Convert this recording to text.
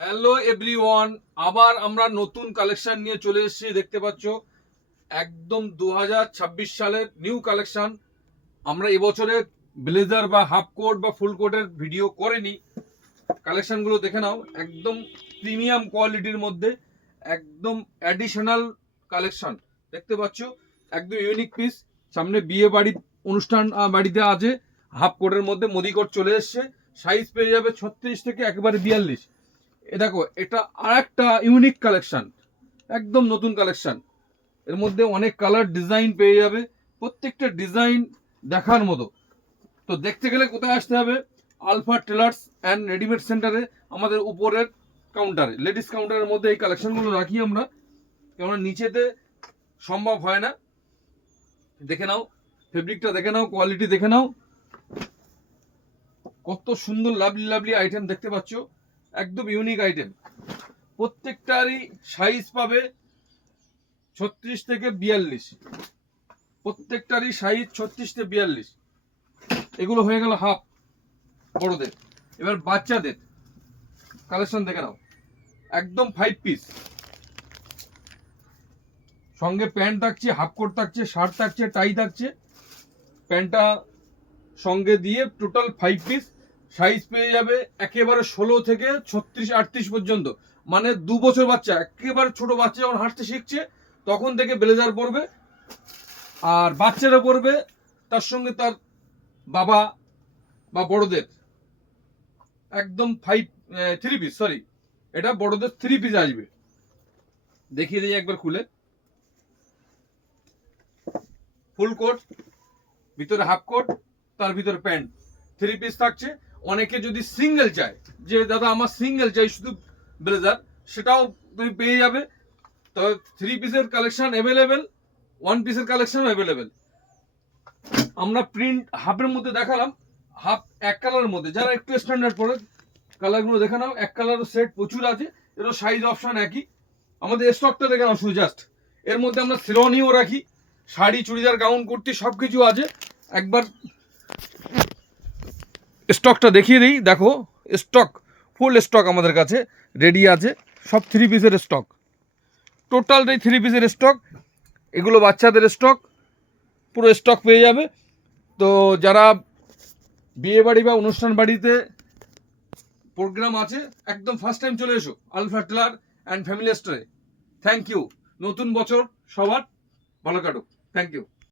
Hello everyone, আবার আমরা নতুন কালেকশন নিয়ে চলে এসেছি। দেখতে পাচ্ছ একদম 2026 সালের নিউ কালেকশন। আমরা এবছরে ব্লেজার বা হাফ কোট বা ফুল কোটের ভিডিও করিনি। কালেকশনগুলো দেখে নাও, একদম প্রিমিয়াম কোয়ালিটির মধ্যে একদম অ্যাডিশনাল কালেকশন দেখতে পাচ্ছ। একদম ইউনিক পিস। সামনে বিয়ে বাড়ি অনুষ্ঠান বাড়িতে আছে। হাফ কোটের মধ্যে মোদি কোট চলে এসছে। সাইজ পেয়ে যাবে 36 থেকে একেবারে 42। এ দেখো, এটা আর একটা ইউনিক কালেকশন, একদম নতুন কালেকশন। এর মধ্যে অনেক কালার ডিজাইন পেয়ে যাবে, প্রত্যেকটা ডিজাইন দেখার মতো। তো দেখতে গেলে কোথায় আসতে হবে? আলফা টেলার্স অ্যান্ড রেডিমেড সেন্টারে, আমাদের উপরের কাউন্টারে, লেডিস কাউন্টারের মধ্যে এই কালেকশনগুলো রাখি আমরা, কেননা নিচেতে সম্ভব হয় না। দেখে নাও, ফেব্রিকটা দেখে নাও, কোয়ালিটি দেখে নাও, কত সুন্দর লাভলি লাভলি আইটেম দেখতে পাচ্ছ। একদম ইউনিক আইটেম। প্রত্যেকটারই সাইজ পাবে 36 থেকে 42। প্রত্যেকটারই সাইজ 36 থেকে 42। এগুলো হয়ে গেল হাফ বড়দের। এবার বাচ্চাদের কালেকশন দেখে নাও, একদম 5 পিস। সঙ্গে প্যান্ট থাকছে, হাফ কোট থাকছে, শার্ট থাকছে, টাই থাকছে। প্যান্টটা সঙ্গে দিয়ে টোটাল 5 পিস। সাইজ পেয়ে যাবে একেবারে 16 থেকে 36 38 পর্যন্ত। মানে 2 বছর বাচ্চা, একেবারে ছোট বাচ্চা যখন হাঁটতে শিখছে তখন থেকে ব্লেজার পরবে। আর বাচ্চারা পরবে, তার সঙ্গে তার বাবা বা বড়দের একদম 3 পিস। সরি, এটা বড়দের 3 পিস আসবে। দেখিয়ে দিই একবার খুলে। ফুল কোট, ভিতরে হাফ কোট, তার ভিতরে প্যান্ট, 3 পিস থাকছে। অনেকে যদি সিঙ্গেল চায়, যে দাদা আমার সিঙ্গেল চাই শুধু ব্লেজার, সেটাও তুমি পেয়ে যাবে। তবে 3 পিসের কালেকশন অ্যাভেলেবেল, 1 পিসের কালেকশন অ্যাভেলেবেল। আমরা প্রিন্ট হাফের মধ্যে দেখালাম, হাফ এক কালারের মধ্যে। যারা একটু স্ট্যান্ডার্ড পরে কালারগুলো দেখে নাও, এক কালারের সেট প্রচুর আছে। এরও সাইজ অপশন একই। আমাদের স্টকটা দেখে নাও শুধু জাস্ট। এর মধ্যে আমরা শেরওয়ানিও রাখি, শাড়ি, চুড়িদার, গাউন, কুর্তি সব কিছু আছে। একবার স্টকটা দেখিয়ে দিই, দেখো স্টক, ফুল স্টক আমাদের কাছে রেডি আছে। সব 3 পিসের স্টক, টোটালটাই 3 পিসের স্টক। এগুলো বাচ্চাদের স্টক, পুরো স্টক পেয়ে যাবে। তো যারা বিয়ে বাড়ি বা অনুষ্ঠান বাড়িতে প্রোগ্রাম আছে, একদম ফার্স্ট টাইম চলে এসো আলফা টেলার অ্যান্ড ফ্যামিলি স্টোরে। Thank you. নতুন বছর সবার ভালো কাটুক। Thank you.